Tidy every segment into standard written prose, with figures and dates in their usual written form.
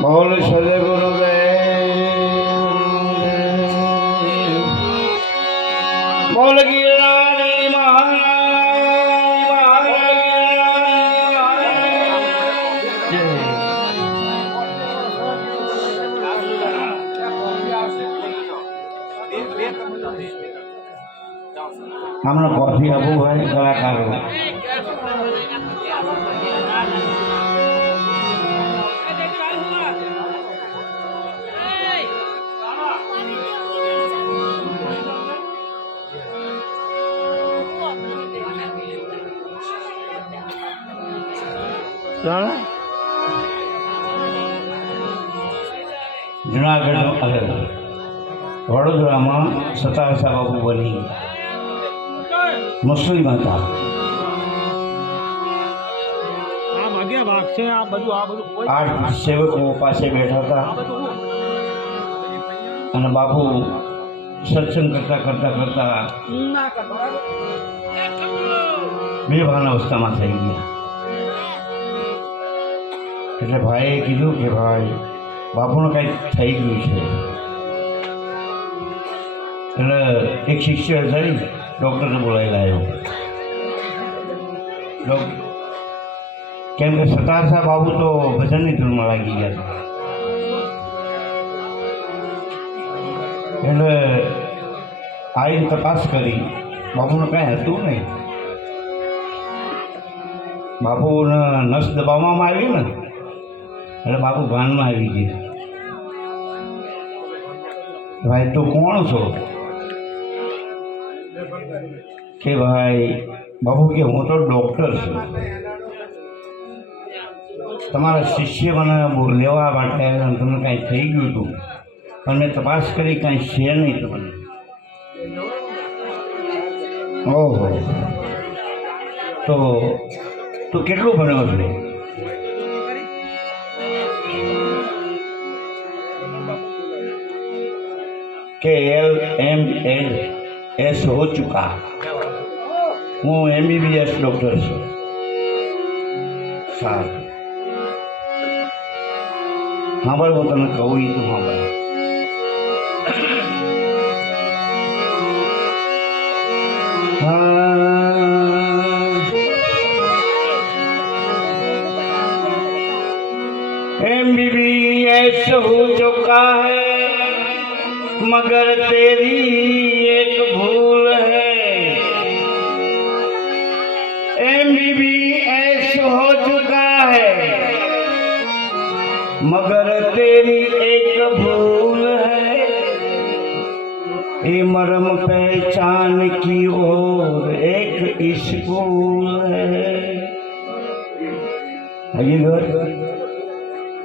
બોલ સદે ગુરુદેવ બોલ ગિરનારી હમણાં કોફી આપવું હોય કલાકારો જુનાગઢ વડોદરામાં સતારસા બાપુ બની મુસ્લિમ હતા. આઠ સેવકો પાસે બેઠા હતા અને બાપુ સત્સંગ કરતા કરતા કરતા બેભાન અવસ્થામાં થઈ ગયા. એટલે ભાઈએ કીધું કે ભાઈ બાપુને કંઈક થઈ ગયું છે. એટલે એક શિષ્ય થઈ ડૉક્ટરને બોલાવી લાવ્યો. કેમ કે સતારસા બાબુ તો ભજનની ધૂનમાં લાગી ગયા હતા. એટલે આવીને તપાસ કરી, બાપુને કાંઈ હતું નહીં. બાપુને નસ દબાવવામાં આવી ને એટલે બાપુ ભાનમાં આવી ગયા. ભાઈ તું કોણ છો? કે ભાઈ બાપુ કે હું તો ડૉક્ટર છું. તમારા શિષ્ય મને લેવા માટે તમને કાંઈ થઈ ગયું હતું પણ મેં તપાસ કરી કાંઈ છે નહીં તમને. ઓહો, તો તું કેટલું ભણ્યો છે? કે LMS हो चुका. હું MBBS ડૉક્ટર છું. સારું, સાંભળ, હું તમને કહું એ તું સાંભળ. MBBS हो चुका है मगर तेरी एक भूल है. MBBS हो चुका है मगर तेरी एक भूल है. ये मरम पहचान की ओर एक स्कूल है. आगे घर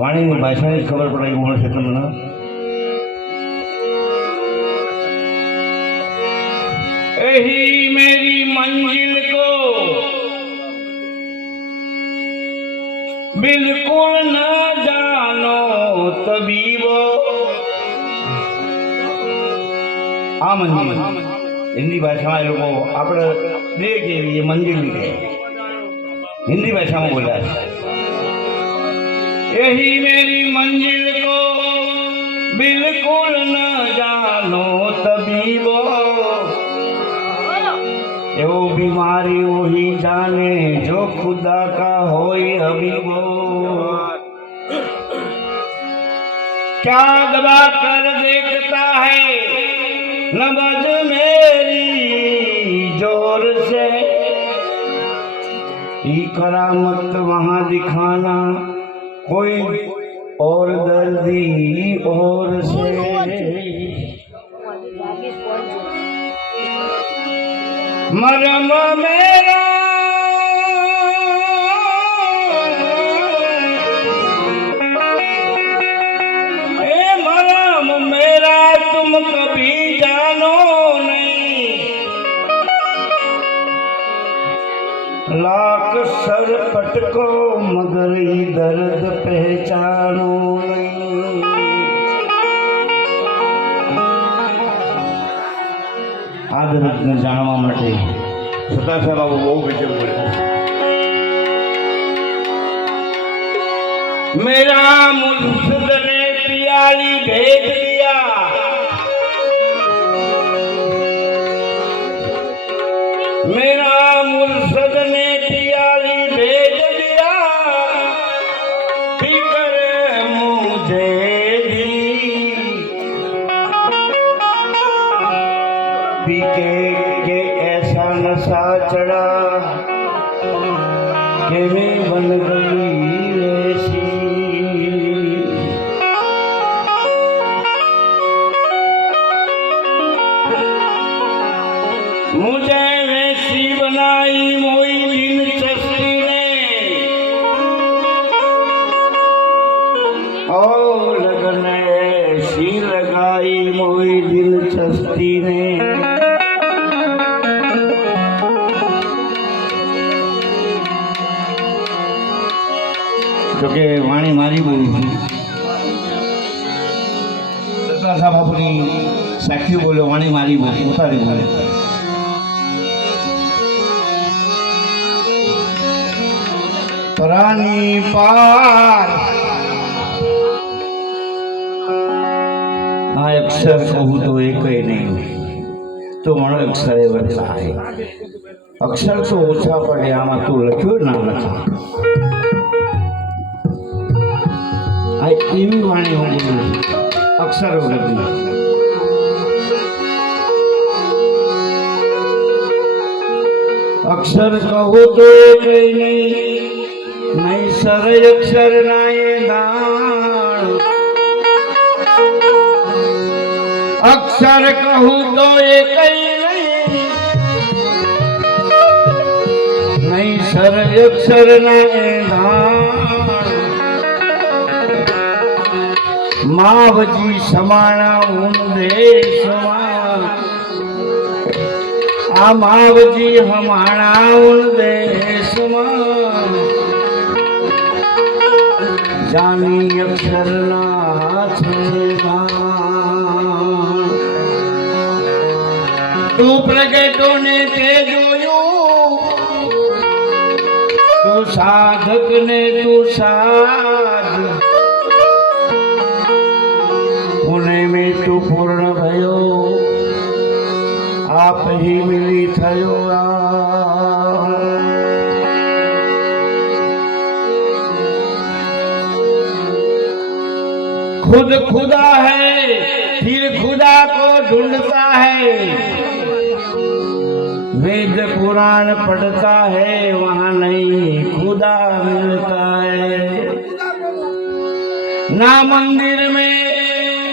वाणी भाषा खबर पड़ाई बोल से તમને. यही मेरी मंजिल को बिल्कुल न जानो तबीबो. આ મંજિલ હિન્દી ભાષામાં એ લોકો આપણે બે કેવી મંજિલ કે હિન્દી ભાષામાં બોલ્યા છે. यही मेरी मंजिल को बिल्कुल न जानो तबीबो. वो बीमारी वही जाने जो खुदा का होई हबीबो. क्या दबा कर देखता है नब्ज मेरी जोर से. ये करामत वहाँ दिखाना कोई और दर्दी और से. मरम मेरा मरम मेरा तुम कभी जानो नहीं. लाख सर पटको मगर ये दर्द पहचानो नहीं. આ દર્દને જાણવા માટે સતારસા બાબુ બહુ ગજબ બોલ્યા. मेरा मुर्शद ने पियाली भेज दिया, मेरा मुर्शद ने पियाली भेज दिया, फिकर मुझे दी, पी के ऐसा नशा चढ़ा कि मैं बन गई वैसी। मुझे वैसी बनाई मोइनुद्दीन चिश्ती ने, और लगन ऐसी लगाई मोइनुद्दीन चिश्ती ने। જોકે વાણી મારી બોલી, સરદાર બાપુની સાક્ષી બોલ્યો, વાણી મારી બોલી, ઉતારી બોલે. પરાની પાર આ અક્ષર કહું તો એ કઈ નહીં, તો મને અક્ષરે બદલાય. અક્ષર તો ઓછા પડે, આમાં તું લખ્યું ના લખ્યું. આ એવી વાણી હું બોલું છું, અક્ષરો નથી. અક્ષર કહું તો એ કઈ નહીં, નહીં સર અક્ષર ના એ દાણ. અક્ષર કહું તો એ કઈ નહીં, નહીં સર અક્ષર ના એ દાણ. માવજી સમાણા ઊંધે સમા, આ માવજી હમાણા ઊંધે સમા. જાની અક્ષરના છેદા, તું પ્રગટો ને તે જોયું, તું સાધક ને તું સાધ, પુણે में तू पूर्ण भयो, आप ही मिली थयो. खुद खुदा है फिर खुदा को ढूंढता है, वेद पुराण पढ़ता है वहां नहीं खुदा मिलता है. ना मंदिर में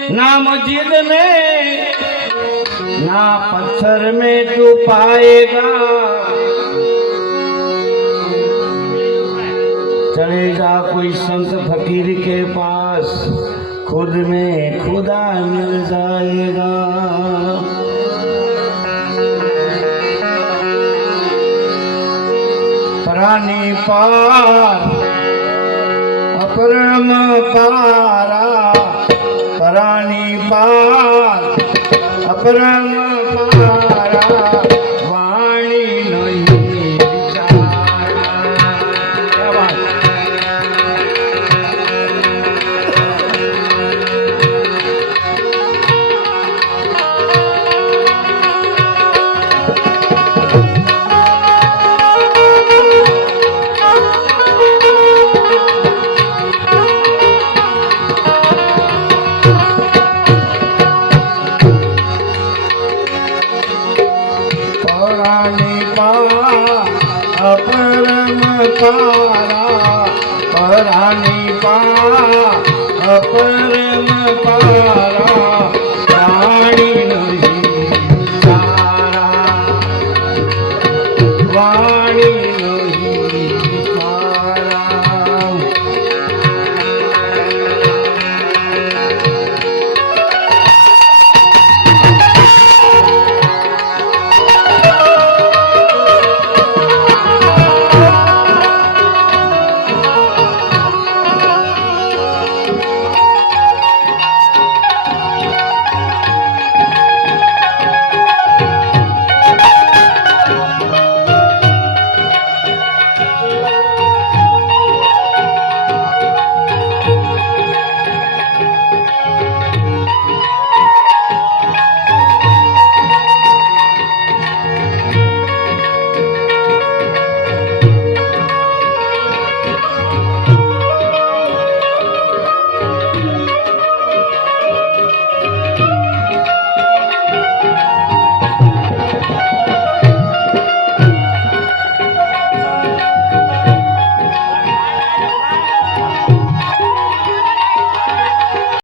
ना मस्जिद में ना पत्थर में तू पाएगा, चले जा कोई संत फकीर के पास, खुद में खुदा मिल जाएगा. परानी पार अपरम पारा, परानी पार अपरम पारा, वाणी नहीं विचारा. क्या बात. अपरम पारा, परानी पा अपरम पारा.